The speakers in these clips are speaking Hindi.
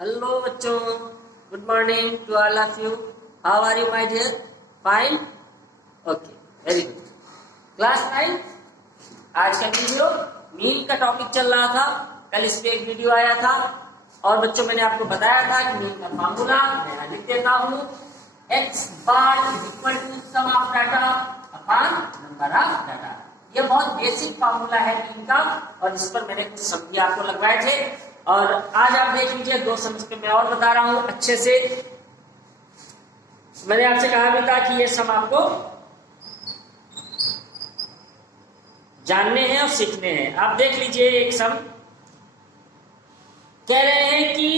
Hello बच्चों, good morning to all of you. How are you my dear? Fine? Okay, very good. Class 9, आज का वीडियो मीन का टॉपिक चल रहा था। कल इस पे एक वीडियो आया था और बच्चों मैंने आपको बताया था कि मीन का फार्मूला मैं लिख देता हूँ, x bar is equal to sum of data upon number of data। यह बहुत बेसिक फार्मूला है मीन का और इस पर मैंने कुछ सम आपको लगवाए थे और आज आप देख लीजिए दो सम पे मैं और बता रहा हूं अच्छे से। मैंने आपसे कहा भी था कि ये सम आपको जानने हैं और सीखने हैं। आप देख लीजिए एक सम कह रहे हैं कि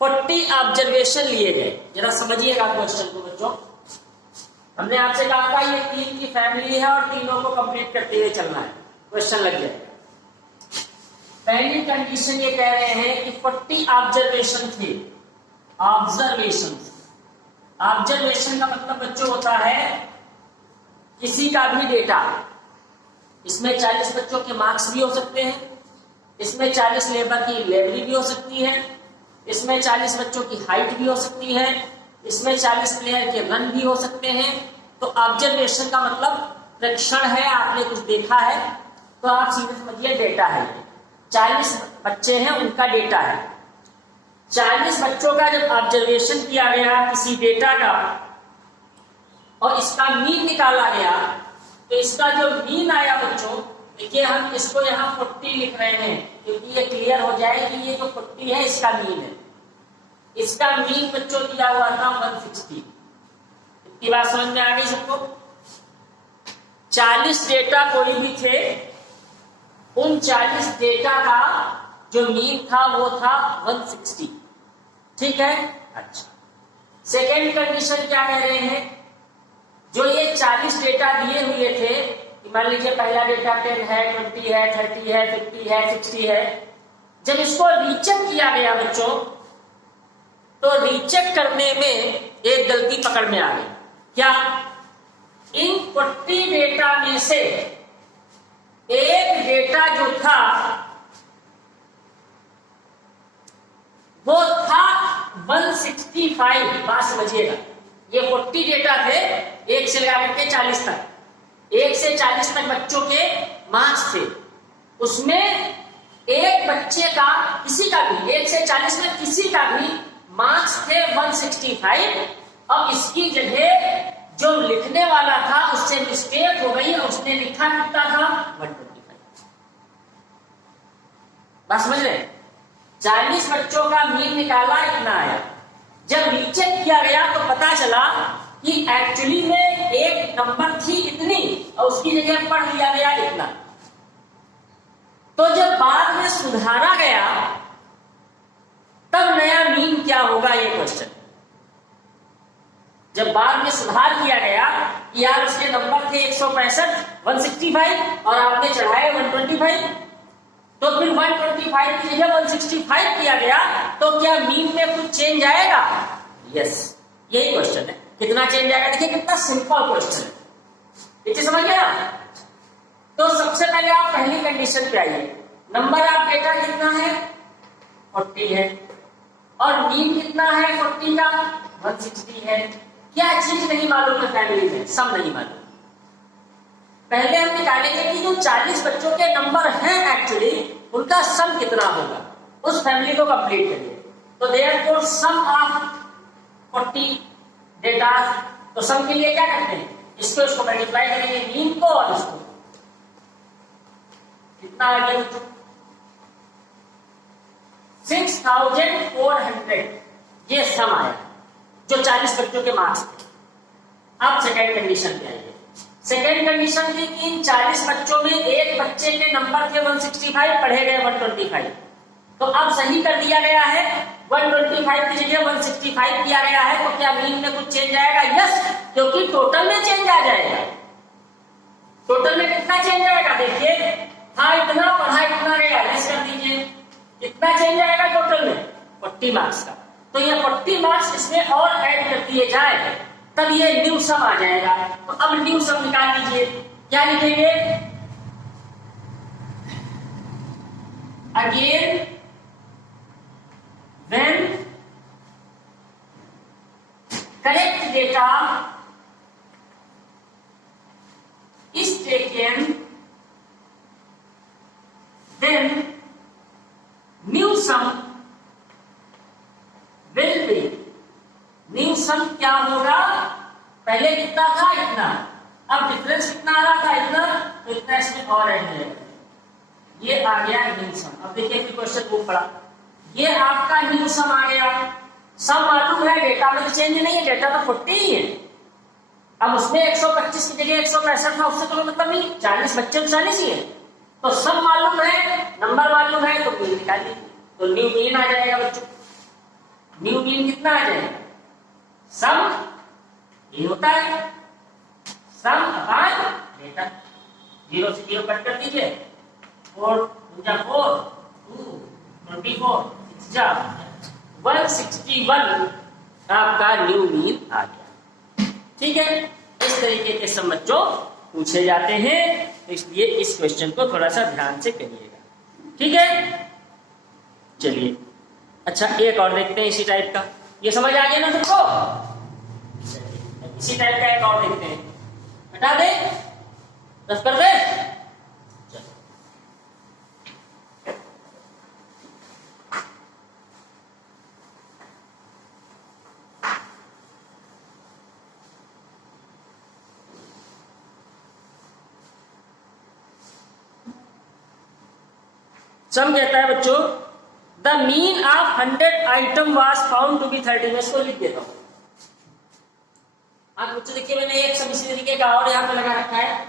40 ऑब्जर्वेशन लिए गए। जरा समझिएगा क्वेश्चन को बच्चों। हमने आपसे कहा था ये 3 की फैमिली है और तीनों को कंप्लीट करते हुए चलना है, क्वेश्चन लग जाएगा। पहली कंडीशन ये कह रहे हैं कि 40 ऑब्जर्वेशन थे। ऑब्जर्वेशन का मतलब बच्चों होता है किसी का भी डेटा। इसमें 40 बच्चों के मार्क्स भी हो सकते हैं, इसमें 40 लेबर की लाइब्रेरी भी हो सकती है, इसमें 40 बच्चों की हाइट भी हो सकती है, इसमें 40 प्लेयर के रन भी हो सकते हैं। तो ऑब्जर्वेशन का मतलब प्रेक्षण है, आपने कुछ देखा है तो आप सीधे समझिए डेटा है। 40 बच्चे हैं उनका डेटा है। 40 बच्चों का जब ऑब्जर्वेशन किया गया किसी डेटा का और इसका मीन निकाला गया तो इसका जो मीन आया बच्चों, देखिए हम इसको यहाँ 40 लिख रहे हैं क्योंकि ये क्लियर हो जाए कि ये जो 40 है इसका मीन है। इसका मीन बच्चों दिया हुआ था 160। इतनी बात समझ में आ गई सबको? 40 डेटा कोई भी थे, उन 40 डेटा का जो मीन था वो था 160। ठीक है। अच्छा, सेकेंड कंडीशन क्या कह रहे हैं, जो ये 40 डेटा दिए हुए थे कि मान लीजिए पहला डेटा 10 है, 20 है, 30 है, 50 है, 60 है। जब इसको रीचेक किया गया बच्चों तो रीचेक करने में एक गलती पकड़ में आ गई। क्या? इन 40 डेटा में से एक डेटा जो था वो था 165। बात समझिएगा, ये 40 डेटा थे 1 से लगा करके 40 तक, 1 से 40 तक बच्चों के मार्क्स थे। उसमें एक बच्चे का, किसी का भी 1 से 40 में किसी का भी मार्क्स थे 165। अब इसकी जगह जो लिखने वाला था उससे मिस्टेक हो गई और उसने लिखा कितना था 125। बस समझ रहे? 40 बच्चों का मीन निकाला, इतना आया। जब रीचेक किया गया तो पता चला कि एक्चुअली में एक नंबर थी इतनी और उसकी जगह पढ़ लिया गया इतना। तो जब बाद में सुधारा गया तब नया मीन क्या होगा ये क्वेश्चन। जब बाद में सुधार किया गया कि यार उसके नंबर थे 165, 165 और आपने चढ़ाए 125, तो फिर 125 की जगह 165 किया गया तो क्या मीन में कुछ चेंज आएगा? यस, यही क्वेश्चन है। कितना चेंज आएगा? देखिए कितना सिंपल क्वेश्चन है। देखिए समझ गया? तो सबसे पहले आप पहली कंडीशन पे आइए। नंबर ऑफ डेटा कितना है? 40 है और मीन कितना है 40 का? 160 है। क्या चीज नहीं मालूम है फैमिली में? सम नहीं मालूम। पहले हम निकालेंगे कि जो 40 बच्चों के नंबर हैं एक्चुअली उनका सम कितना होगा, उस फैमिली को कंप्लीट करिए। तो देयरफॉर सम ऑफ 40 डेटा, तो सम के लिए क्या करते हैं, इसको मल्टीप्लाई करेंगे मीन को और इसको। कितना आ गया बच्चों? 6400 ये सम आया जो 40 बच्चों के मार्क्स थे। अब सेकेंड कंडीशन पे आइए। सेकेंड कंडीशन थी कि इन 40 बच्चों में एक बच्चे के नंबर थे 165, पढ़े गए 125। तो अब सही कर दिया गया है, 125 की जगह 165 किया गया है। तो क्या मीन में कुछ चेंज आएगा? यस, क्योंकि टोटल में चेंज आ जाएगा। टोटल में कितना चेंज आएगा? देखिए था इतना, पढ़ा इतना गया, लेस कर दीजिए, कितना चेंज आएगा टोटल में? 40 मार्क्स का। तो ये 40 मार्क्स इसमें और ऐड कर दिए जाए तब ये न्यू सम आ जाएगा। तो अब न्यू सम निकाल लीजिए। क्या लिखेंगे? again when correct data is taken, then new sum will be, new sum क्या होगा, पहले कितना था इतना, अब डिफरेंस कितना आ रहा था इतना, तो इतना इसमें और ऐड हो जाएगा, ये आ गया न्यू सम। अब देखिए फिर क्वेश्चन बुक पढ़ा, ये आपका न्यू सम आ गया, सम मालूम है, डेटा में तो चेंज नहीं है, डेटा तो 40 ही है। अब उसमें 125 की जगह 165 था, उससे तो मतलब नहीं, 40 बच्चे तो 40 ही है, तो सम मालूम है, नंबर मालूम है, तो मीन निकाल लीजिए, तो न्यू मीन आ जाएगा बच्चों। न्यू मीन कितना आ जाएगा, सम ये होता है सम अपॉन डेटा, 0 से 0 कट कर दीजिए, 4 2 4 2 24 6 161 आपका न्यू मीन आ गया। ठीक है, इस तरीके के सब बच्चों पूछे जाते हैं, इसलिए इस क्वेश्चन को थोड़ा सा ध्यान से करिएगा। ठीक है, चलिए अच्छा एक और देखते हैं इसी टाइप का, ये समझ आ गया ना सबको, इसी टाइप का एक और देखते हैं, हटा दे 10 कर दे। सम कहता है बच्चों, the mean of 100 item was found to be 30, मैं इसको लिख देता हूं। आप बच्चों देखिए मैंने एक सम इसी तरीके का और यहाँ पे लगा रखा है,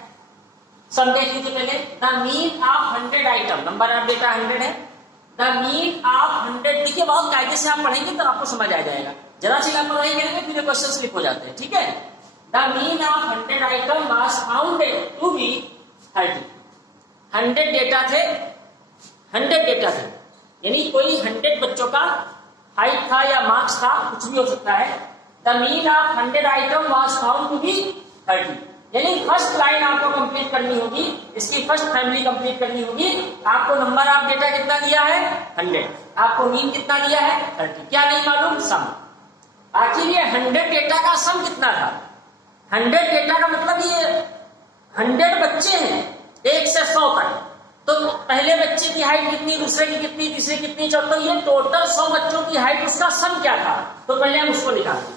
सम देख लीजिए पहले, the mean of 100 item, number of data 100 है, द मीन ऑफ 100, देखिए बहुत कायदे से आप पढ़ेंगे तो आपको समझ आ जाएगा, जरा सी लापरवाही करेंगे फिर क्वेश्चन स्लिप हो जाते हैं। ठीक है, the mean of 100 item was found to be 30, 100 data थे, 100 डेटा थे, यानी कोई 100 बच्चों का हाइट था या मार्क्स था, कुछ भी हो सकता है। The mean of 100 item was found to be 30, यानी फर्स्ट लाइन आपको कंप्लीट करनी होगी, इसकी फर्स्ट फैमिली कंप्लीट करनी होगी। आपको नंबर ऑफ डेटा कितना दिया है 100, आपको मीन कितना दिया है 30, क्या नहीं मालूम, सम। आखिर ये 100 डेटा का सम कितना था, 100 डेटा का मतलब ये 100 बच्चे हैं 1 से 100 तक, तो पहले बच्चे की हाइट कितनी, दूसरे की कितनी, तीसरे की कितनी, चौथे, ये टोटल 100 बच्चों की हाइट, उसका सम क्या था, तो पहले हम उसको निकालेंगे,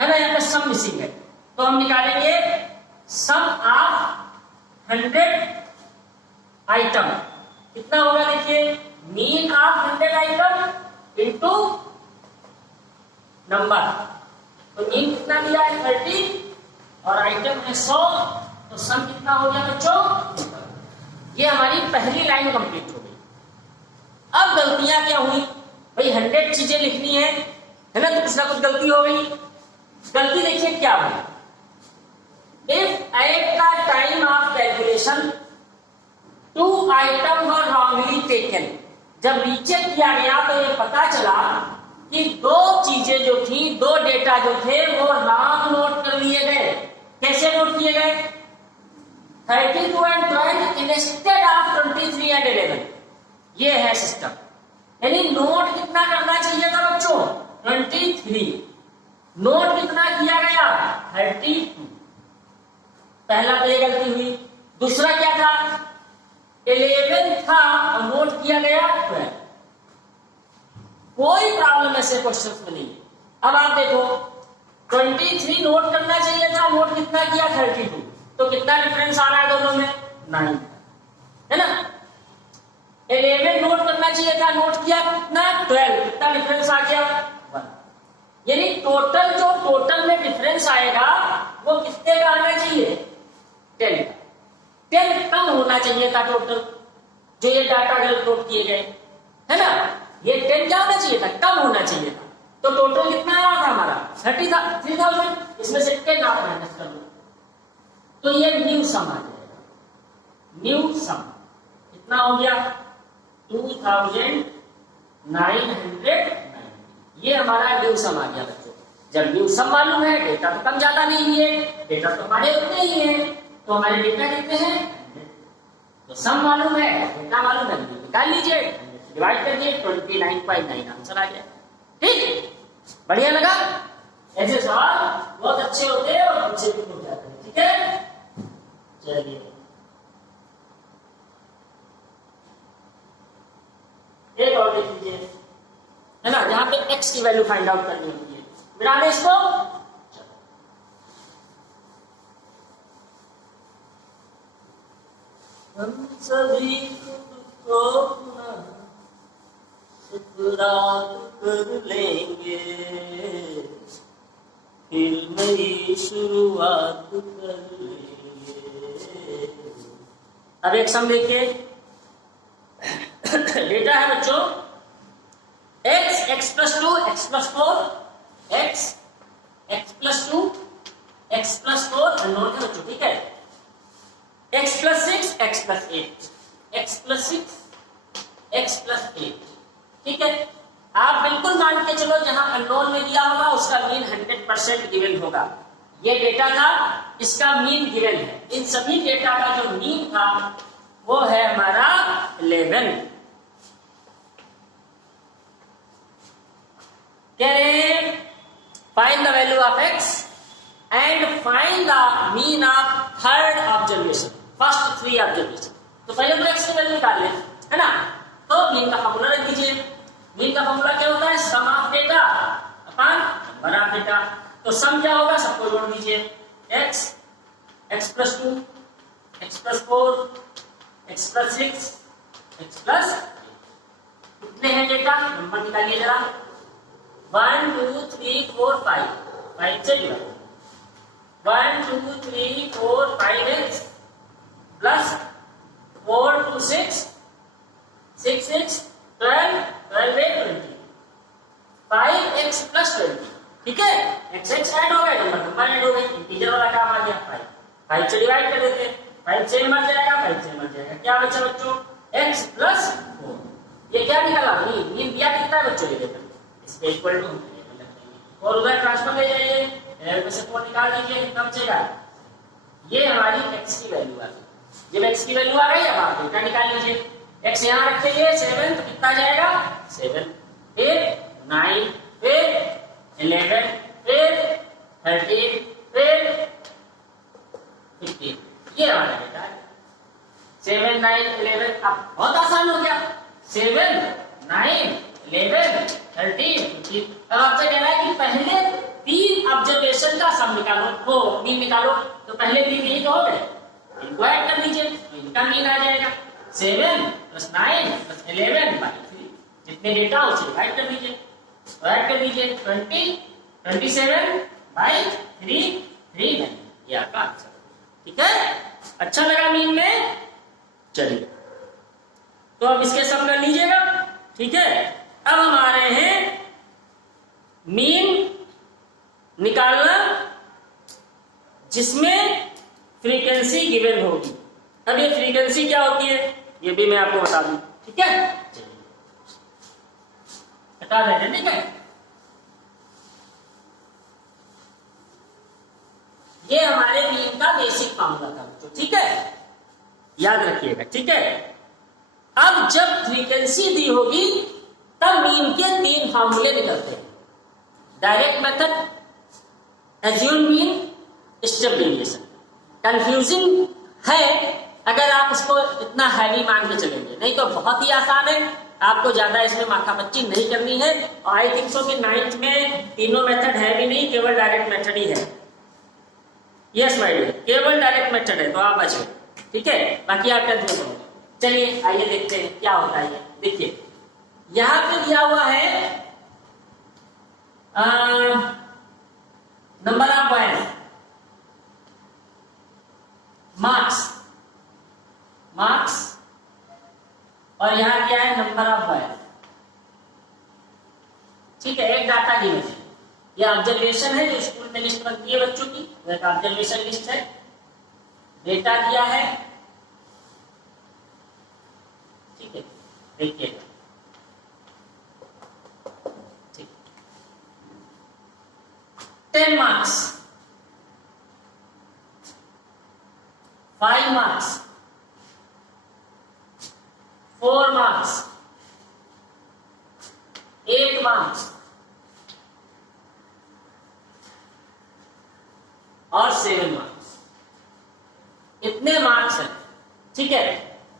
है ना, यहाँ पे सम मिसिंग है, तो हम निकालेंगे सम ऑफ 100 आइटम, कितना होगा देखिए, mean of 100 item into number, तो मीन कितना दिया है 30 और आइटम है 100, तो सम कितना हो गया बच्चों, ये हमारी पहली लाइन कंप्लीट हो गई। अब गलतियां क्या हुई भाई, 100 चीजें लिखनी है ना, तो कुछ ना कुछ गलती हो गई। गलती देखिए क्या हुई, if at the time of calculation 2 item were wrongly taken, जब रीचेक किया गया तो ये पता चला कि 2 चीजें जो थी, 2 डेटा जो थे वो रॉन्ग नोट कर लिए गए। कैसे नोट किए गए, 32 and 12 इंस्टेड ऑफ 23 and 11, ये है सिस्टम। यानी नोट कितना करना चाहिए था बच्चों 23, नोट कितना किया गया 32, पहला तो ये गलती हुई। दूसरा क्या था, 11 था और नोट किया गया 12, कोई प्रॉब्लम ऐसे क्वेश्चन में नहीं है। अब आप देखो 23 नोट करना चाहिए था, नोट कितना किया 32, तो कितना डिफरेंस आ रहा है दोनों में 9, है ना। 11 नोट करना चाहिए था, नोट किया कितना 12, कितना डिफरेंस आ गया 1, यानी टोटल जो टोटल में डिफरेंस आएगा वो कितने का आना चाहिए 10 का, 10 कम होना चाहिए था टोटल, जो ये डाटा गलत नोट किए गए, है ना, ये 10 क्या होना चाहिए था, कम होना चाहिए था। तो टोटल कितना आ रहा था हमारा 30,000, इसमें से 10 आप माइनस कर लो, तो ये न्यू सम आ जाएगा। न्यू सम कितना हो गया 2990, ये हमारा न्यू सम आ गया बच्चों। जब न्यू सम मालूम है, डेटा तो कम ज्यादा नहीं है, डेटा तो हमारे उतने ही है, तो हमारे डेटा कितने हैं, तो सम मालूम है, डेटा मालूम है, निकाल लीजिए डिवाइड कर दिए 29.9 आंसर आ गया। ठीक, बढ़िया लगा? ऐसे सवाल बहुत अच्छे होते हैं और बच्चे भी हो जाते हैं। ठीक है, चलिए एक और देख लीजिए, है ना, जहां पे x की वैल्यू फाइंड आउट करनी होती है। मिला दे इसको। हम सभी को सुकरात कर लेंगे, फिर नई शुरुआत कर लेंगे। अब एक सम देखिए, डेटा है बच्चों x plus 2 x plus 4 x plus 2 x plus 4 unknown है बच्चों। ठीक है, x plus 6 x plus 8 x plus 6 x plus 8। ठीक है, आप बिल्कुल मान के चलो जहां अननोन में दिया होगा उसका मीन 100% गिवन होगा। ये डेटा था, इसका मीन गिवन है। इन सभी डेटा का जो मीन था वो है हमारा 11। कह रहे हैं find the value of x and find the mean of third observation, first 3 observation. तो पहले तो x की वैल्यू निकाल लें, है ना। तो मीन का फॉर्मूला रख दीजिए। मीन का फॉर्मूला क्या होता है? Sum of data upon number of data. तो सम क्या होगा? सबको जोड़ दीजिए। x plus 2 x plus 4 x plus 6 x plus 8। कितने हैं डेटा? नंबर निकालिए जरा। 1 2 3 4 5 5 से divide 1 2 3 4 5 x plus 4 2 6 6 6 12 12 8 20 5x plus 20। ठीक है, x x ऐड हो गए, नंबर ऐड हो गए, इंटीजर वाला काम आ गया। 5 से डिवाइड कर देते हैं, 5 से मर जाएगा, 5 से मर जाएगा। क्या बचा बच्चों? x plus 4। ये क्या निकला? मीन दिया कितना है बच्चों? ये देखो इसके इक्वल टू और उधर ट्रांसफर ले जाइए, 11 में से 4 निकाल दीजिए, कितना बचेगा? ये हमारी x की वैल्यू आ गई। जब x की वैल्यू आ गई अब आप डेटा निकाल लीजिए। x यहां रखेंगे 7, तो कितना जाएगा? 7 फिर 9 फिर 11 फिर 13 फिर 15। ये हमारा डेटा है 7 9 11। अब बहुत आसान हो गया, 7 9 11 13 15। अब आपसे कह रहा है कि पहले 3 ऑब्जर्वेशन का सम निकालो, हो मीन निकालो। तो पहले 3 यही तो हो गए, इनको ऐड कर दीजिए, इनका मीन आ जाएगा 7 प्लस 9 प्लस 11 बाई 3। जितने डेटा उसे डिवाइड कर दीजिए, ऐड कर दीजिए 20 27 बाई 3 3। ये आपका आंसर। ठीक है, अच्छा लगा मीन में? चलिए तो अब इसके सम कर लीजिएगा। ठीक है, अब हम आ रहे हैं मीन निकालना जिसमें फ्रीक्वेंसी गिवन होगी। अब ये फ्रीक्वेंसी क्या होती है ये भी मैं आपको बता दूं। ठीक है, चलिए बता देते। ठीक है, ये हमारे मीन का बेसिक फॉर्मूला था बच्चों। ठीक है, याद रखिएगा। ठीक है, अब जब फ्रीक्वेंसी दी होगी तब मीन के 3 फॉर्मूले निकलते हैं। Direct method, assume mean, step deviation. Confusing है अगर आप उसको इतना हैवी मान के चलेंगे, नहीं तो बहुत ही आसान है। आपको ज्यादा इसमें माथापच्ची नहीं करनी है। और आई थिंक सो कि 9th में तीनों मेथड है भी नहीं, केवल डायरेक्ट मेथड ही है। यस माय डियर, केवल डायरेक्ट मेथड है, तो आप बचे। ठीक है, बाकी आप टेंथ में समझो। चलिए आइए देखते हैं क्या होता है। देखिए यहां पे दिया हुआ है नंबर ऑफ पॉइंट्स, मार्क्स और यहां क्या है? Number of points. ठीक है, एक डाटा गिवन है। ये ऑब्जर्वेशन है जो स्कूल में लिस्ट बनती है बच्चों की, वो एक ऑब्जर्वेशन लिस्ट है। डेटा दिया है। ठीक है, देखिएगा। ठीक, 10 मार्क्स, 5 मार्क्स, 4 मार्क्स, 7 मार्क्स, इतने मार्क्स हैं। ठीक है,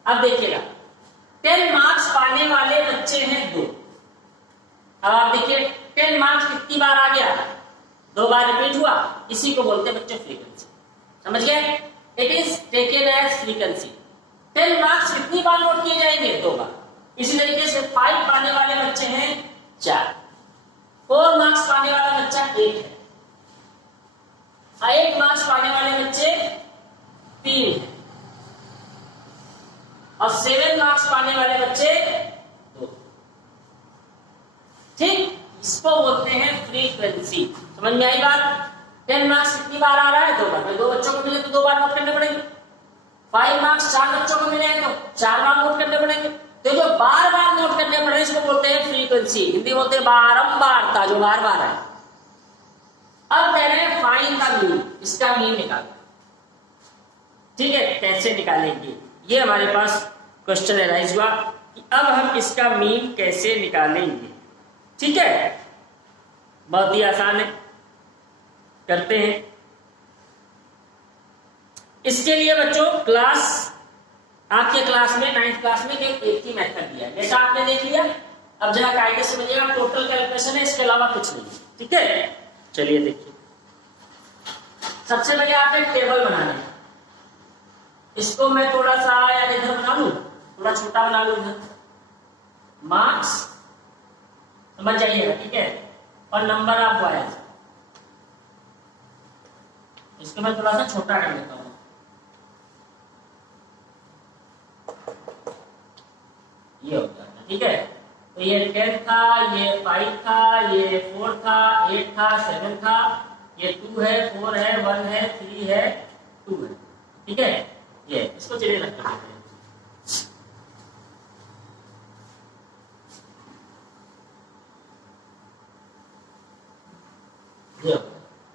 अब देखिएगा 10 मार्क्स पाने वाले बच्चे हैं 2। अब आप देखिए 10 मार्क्स कितनी बार आ गया, 2 बार रिपीट हुआ, इसी को बोलते हैं बच्चों फ्रीक्वेंसी। समझ गए? It is taken as frequency. 10 marks कितनी बार नोट किए जाएंगे, 2 बार। इसी तरीके से 5 पाने वाले बच्चे हैं 4, 4 मार्क्स पाने वाला बच्चा 1 है, 8 मार्क्स पाने वाले बच्चे 3 है, और 7 मार्क्स पाने वाले बच्चे 2। ठीक, इसको बोलते हैं फ्रीक्वेंसी। समझ में आई बात? 10 मार्क्स कितनी बार आ रहा है, 2 बार। 2 बच्चों को मिले तो 2 बार नोट करने पड़ेंगे। 5 मार्क्स 4 बच्चों को मिले हैं तो 4 बार नोट करने पड़ेंगे। तो जो बार बार नोट करने पड़े इसको बोलते हैं फ्रीक्वेंसी। हिंदी बोलते हैं बारंबारता, जो बार बार है। अब कह रहे हैं फाइंड द मीन, इसका मीन निकालो। ठीक है, कैसे निकालेंगे, ये हमारे पास क्वेश्चन अराइज हुआ कि अब हम इसका मीन कैसे निकालेंगे। ठीक है, बहुत ही आसान है, करते हैं। इसके लिए बच्चों क्लास, आपके क्लास में 9th क्लास में केवल एक ही मेथड दिया है, डेटा आपने देख लिया। अब जरा कायदे से समझिएगा, टोटल कैलकुलेशन है, इसके अलावा कुछ नहीं। ठीक है, चलिए देखिए। सबसे पहले आपने टेबल बनाना है। इसको मैं थोड़ा सा या इधर बना लूं, थोड़ा छोटा बना लूं इधर। मार्क्स समझ जाइएगा, ठीक है, और नंबर ऑफ बॉयज। इसको मैं थोड़ा सा छोटा कर देता हूं। ये हो गया, ठीक है। तो ये 10 था, ये 5 था, ये 4 था, 8 था, 7 था, ये 2 है, 4 है, 1 है, 3 है, 2 है। ठीक है, ये इसको चलिए रख देते हैं।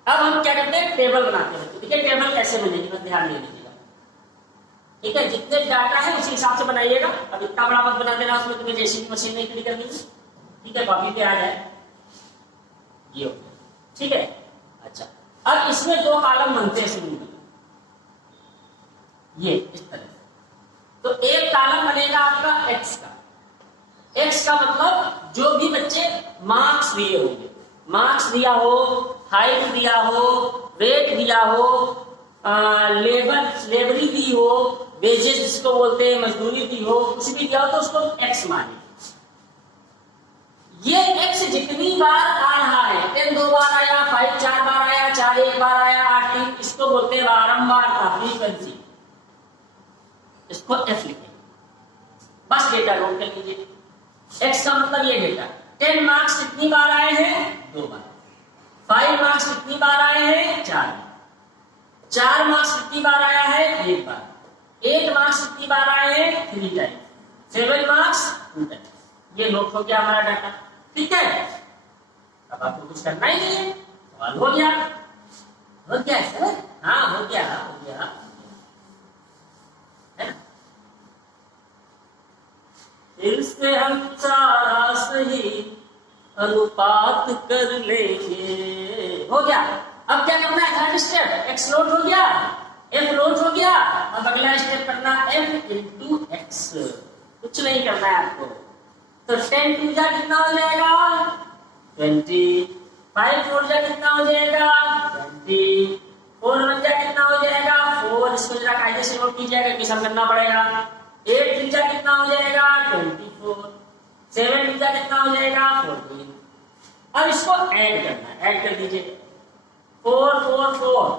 अब हम क्या करते हैं, टेबल बनाते हैं। ठीक है, टेबल कैसे बनेगी बस ध्यान दे दीजिएगा। ठीक है, जितने डाटा है उसी हिसाब से बनाइएगा। अब इतना बड़ा मत बना देना, उसमें तुम्हें जैसी मशीन नहीं खड़ी करनी। ठीक है, कॉपी पे आ जाए, ये हो गया। ठीक है, अच्छा, अब इसमें 2 कॉलम बनते हैं शुरू में, ये इस तरह। तो एक कॉलम बनेगा आपका एक्स का। एक्स का मतलब जो भी बच्चे मार्क्स दिए होंगे, मार्क्स दिया हो, हाइट दिया हो, वेट दिया हो, लेबरी दी हो, वेजेस जिसको बोलते हैं, मजदूरी दी हो, कुछ भी दिया हो तो उसको एक्स माने। ये एक्स जितनी बार आ रहा है, 10 2 बार आया, 5 4 बार आया, 4 1 बार आया, 8 3, इसको बोलते हैं बारंबारता, फ्रीक्वेंसी। इसको एफ लिखेंगे, बस डेटा नोट कर लीजिए। एक्स का मतलब ये डेटा। 10 मार्क्स कितनी बार आए हैं, 2 बार। 5 मार्क्स कितनी बार आए हैं, 4 बार। 4 मार्क्स कितनी बार आया है, 1 बार। 8 मार्क्स कितनी बार आए हैं, 3 टाइम्स। 7 marks 2 times. ये नोट हो गया हमारा डाटा। ठीक है, अब आपको कुछ करना ही नहीं है, सवाल हो गया। हो गया सर? हाँ हो गया, हो गया है ना। फिर से हम सारा सही अनुपात कर लेंगे। हो गया। अब क्या करना है, थर्ड स्टेप, एक्स नोट हो गया, एफ नोट हो गया। अब अगला स्टेप करना एफ इंटू एक्स। कुछ नहीं करना है आपको। तो 10 2 जा कितना हो जाएगा, 20। 5 4 जा कितना हो जाएगा, 20। 4 1 जा कितना हो जाएगा, 4। इसको जरा कायदे से नोट कीजिएगा कि सब करना पड़ेगा। 8 3 जा कितना हो जाएगा, 24। 7 3 जा कितना हो जाएगा, 14। अब इसको ऐड करना है, ऐड कर दीजिए। 4 4 4,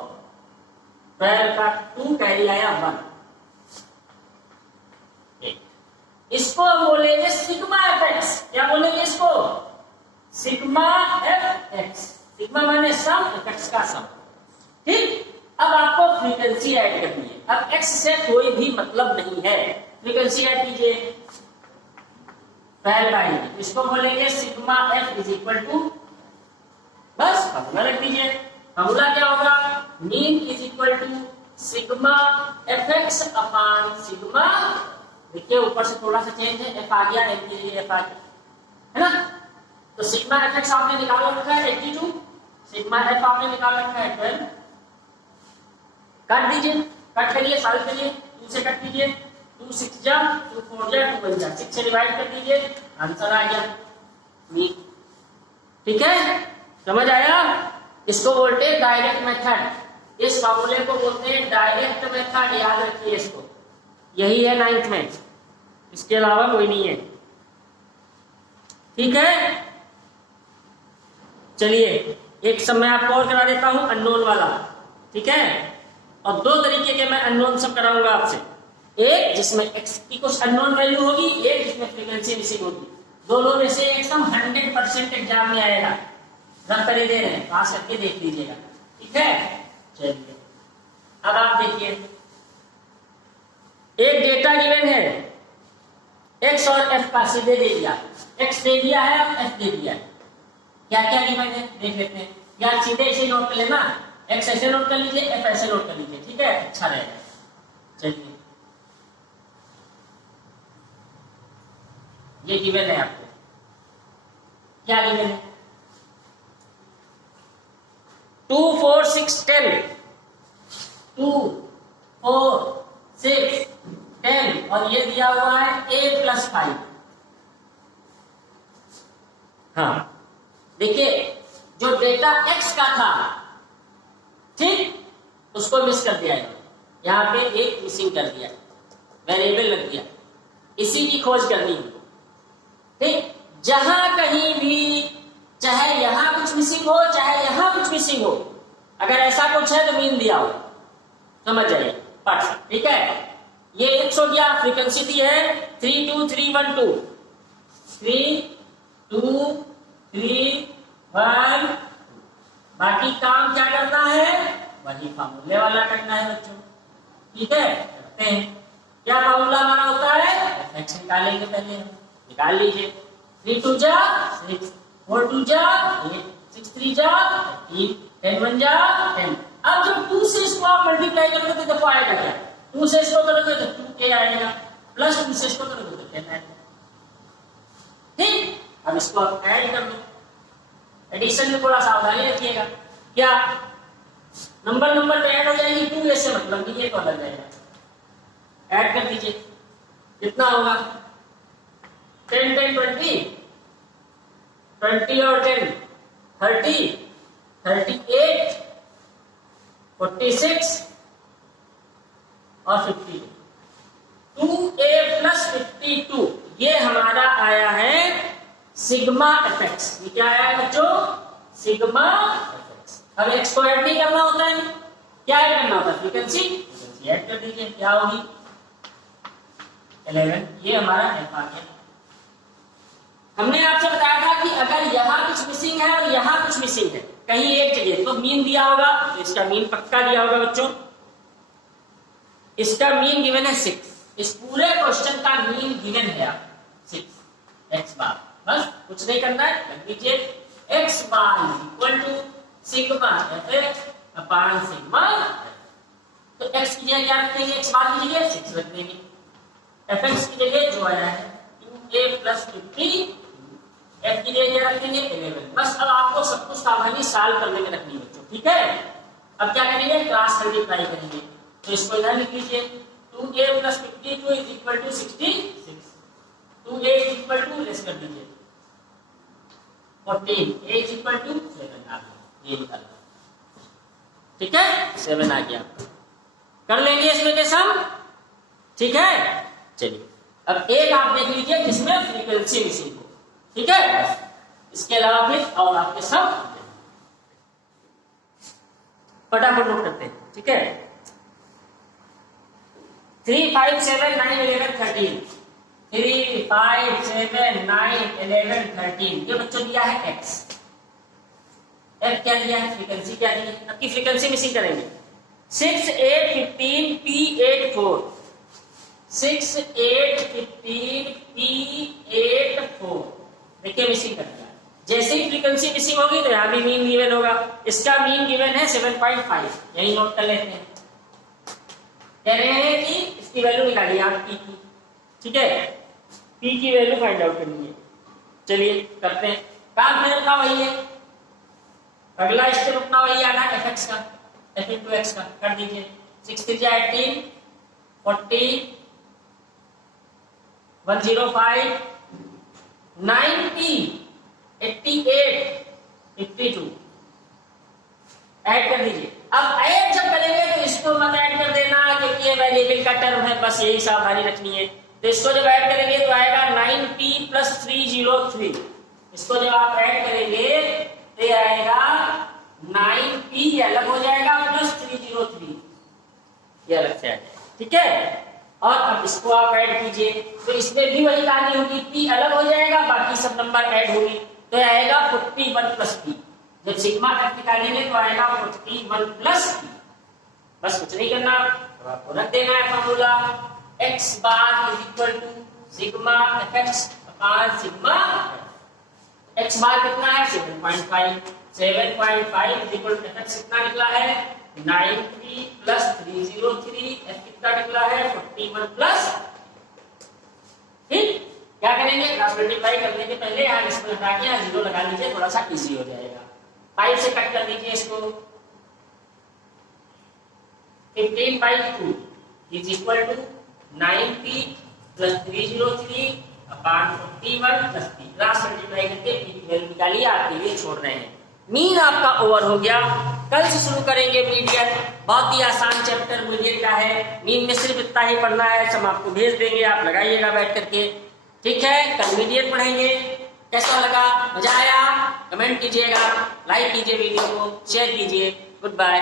12 का 2 कैरी आया 1। इसको बोलेंगे सिग्मा एफ एक्स। क्या बोलेंगे इसको, सिग्मा एफ एक्स। सिग्मा माने सम, एफ एक्स का सम। ठीक, अब आपको फ्रीक्वेंसी ऐड करनी है। अब एक्स से कोई भी मतलब नहीं है, फ्रीक्वेंसी ऐड कीजिए। पहले पाएंगे इसको बोलेंगे sigma F is equal to, बस फॉर्मूला रख दीजिए। फॉर्मूला क्या होगा, mean is equal to sigma F X upon sigma, देखिए ऊपर से थोड़ा सा चेंज है, एफ आ गया, एफ के लिए एफ आ गया, है ना। तो सिग्मा एफ एक्स आपने निकाल रखा है 82, सिग्मा एफ आपने निकाल रखा है 12, काट दीजिए, कट करिए, सॉल्व करिए, 2 से कट कीजिए, 2 6 जा, 2 4 जा, 2 1 जा, 6 से डिवाइड कर दीजिए, आंसर आ गया बी। ठीक है, समझ आया? इसको बोलते हैं डायरेक्ट मेथड, इस फॉर्मूले को बोलते हैं डायरेक्ट मेथड, याद रखिए इसको, यही है 9th में, इसके अलावा कोई नहीं है। ठीक है, चलिए एक सब मैं आपको और करा देता हूं, अननोन वाला। ठीक है, और 2 तरीके के मैं अननोन सब कराऊंगा आपसे, एक जिसमें x की कुछ अननोन वैल्यू होगी, एक जिसमें फ्रीक्वेंसी मिसिंग होगी। दोनों में से एक सम 100% एग्जाम में आएगा, रख कर दे रहे हैं, पास करके देख लीजिएगा। ठीक है, चलिए अब आप देखिए, एक डेटा गिवन है, x और f का सीधे दे दिया, x दे दिया है और f दे दिया है। क्या क्या गिवन है देख लेते हैं, या सीधे इसे नोट कर लेना, x ऐसे नोट कर लीजिए, f ऐसे नोट कर लीजिए। ठीक है, अच्छा रहेगा। चलिए ये गिवन है आपको, क्या गिवन है, 2 4 6 10, 2 4 6 10, और ये दिया हुआ है a + 5। हाँ देखिए, जो डेटा x का था, ठीक, उसको मिस कर दिया है, यहाँ पे एक मिसिंग कर दिया, वेरिएबल लग दिया, इसी की खोज करनी है। ठीक, जहां कहीं भी, चाहे यहां कुछ मिसिंग हो, चाहे यहां कुछ मिसिंग हो, अगर ऐसा कुछ है तो मीन दिया हो, समझ जाइए पट। ठीक है, ये x हो गया, फ्रीक्वेंसी दी है 3 2 3 1 2, 3 2 3 1, बाकी काम क्या करना है, वही फार्मूले वाला करना है बच्चों। ठीक है, करते हैं। क्या फार्मूला हमारा होता है, fx निकालेंगे, पहले निकाल लीजिए, 3 2 जा 6, 4 2 जा 8, 6 3 जा 8, 10 1 जा 10। अब जब 2 से इसको आप मल्टीप्लाई करोगे तो देखो आएगा क्या, 2 से इसको करोगे तो 2k आएगा, प्लस 2 से इसको करोगे तो 10 आएगा। ठीक, अब इसको आप ऐड कर दो, एडिशन में थोड़ा सावधानी रखिएगा, क्या नंबर पे ऐड हो जाएगी, 2 ऐसे मतलब नहीं, ये तो अलग जाएगा, ऐड कर दीजिए, कितना होगा, 10 10 20, 20 और 10 30, 38, 46 और 52, 2a + 52, ये हमारा आया है सिग्मा एफएक्स। ये क्या आया है बच्चों, सिग्मा एफएक्स। अब x को ऐड नहीं करना होता है, क्या ऐड करना होता है, फ्रीक्वेंसी ऐड कर दीजिए, क्या होगी 11, ये हमारा f आ गया। हमने आपसे बताया था कि अगर यहाँ कुछ मिसिंग है और यहाँ कुछ मिसिंग है, कहीं एक जगह, तो मीन दिया होगा, तो इसका मीन पक्का दिया होगा बच्चों, इसका मीन गिवन है 6, इस पूरे क्वेश्चन का मीन गिवन है 6 x बार, बस कुछ नहीं करना है, लिख दीजिए x बार = सिग्मा fx अपॉन सिग्मा। तो x की जगह क्या रखेंगे, x बार की जगह 6 रख देंगे, fx की जगह जो आया है 2a + 50, f की जगह क्या रखेंगे 11। बस अब आपको सब कुछ सावधानी सॉल्व करने में रखनी है बच्चों। ठीक है, अब क्या करेंगे, क्रॉस मल्टीप्लाई करेंगे, तो इसको इधर लिख लीजिए, 2a + 52 = 66, 2a = लेस कर दीजिए 14, a = 7 आ गया, ये निकल। ठीक है, 7 आ गया, कर लेंगे इसमें के सम। ठीक है, चलिए अब एक आप देख लीजिए जिसमें फ्रीक्वेंसी मिसिंग हो। ठीक है, इसके अलावा फिर और आपके सब फटाफट नोट करते हैं। ठीक है, 3 5 7 9 11 13, 3 5 7 9 11 13, ये बच्चों दिया है x, f क्या दिया है, फ्रीक्वेंसी क्या दी है, अब की फ्रीक्वेंसी मिसिंग करेंगे, 6 8 15 p 8 4, 6 8 15 p 8 4, देखिए मिसिंग कर दिया। जैसे ही फ्रीक्वेंसी मिसिंग होगी तो यहाँ भी मीन गिवन होगा, इसका मीन गिवन है 7.5, यही नोट कर लेते हैं। कह रहे हैं कि इसकी वैल्यू निकालिए आप p की। ठीक है, p की वैल्यू फाइंड आउट करनी है। चलिए करते हैं, काम फिर अपना वही है, अगला स्टेप अपना वही आना fx का, f × x का कर दीजिए, 6 3 18, 40, 105, 90, 88, 52। ऐड कर दीजिए। अब ऐड जब करेंगे तो इसको मत ऐड कर देना क्योंकि ये वेरिएबल का टर्म है, बस यही सावधानी रखनी है। तो इसको जब ऐड करेंगे तो आएगा 9p प्लस 303। इसको जब आप ऐड करेंगे तो ये आएगा 9p, ये अलग हो जाएगा, प्लस 303 ये अलग से आ जाएगा, ठीक है। और अब इसको आप ऐड कीजिए तो इसमें भी वही कहानी होगी, p अलग हो जाएगा, बाकी सब नंबर ऐड होंगे तो ये आएगा 41 प्लस p। जब सिग्मा f निकालेंगे तो आएगा 41 प्लस p। बस कुछ नहीं करना, आपको रख देना है formula x bar is equal to sigma fx upon sigma x bar कितना है 7.5, 7.5 इज इक्वल टू fx कितना निकला है 90 प्लस 303, f कितना निकला है 41 प्लस। ठीक, क्या करेंगे क्रॉस मल्टीप्लाई करने के पहले यहाँ इसमें हटा के यहाँ 0 लगा लीजिए, थोड़ा सा इजी हो जाएगा। 5 से कट कर दीजिए इसको, 15/2 is equal to 90 plus 303 upon 41 plus p। Cross multiply करके p की वैल्यू निकालिए, आपके लिए छोड़ रहे हैं। मीन आपका ओवर हो गया। कल से शुरू करेंगे मीडियन, बहुत ही आसान चैप्टर मीडियन का है। मीन में सिर्फ इतना ही पढ़ना है, सब आपको भेज देंगे, आप लगाइएगा बैठ करके, ठीक है। कल मीडियन पढ़ेंगे। कैसा लगा, मजा आया? कमेंट कीजिएगा, लाइक कीजिए वीडियो को, शेयर कीजिए। Good bye.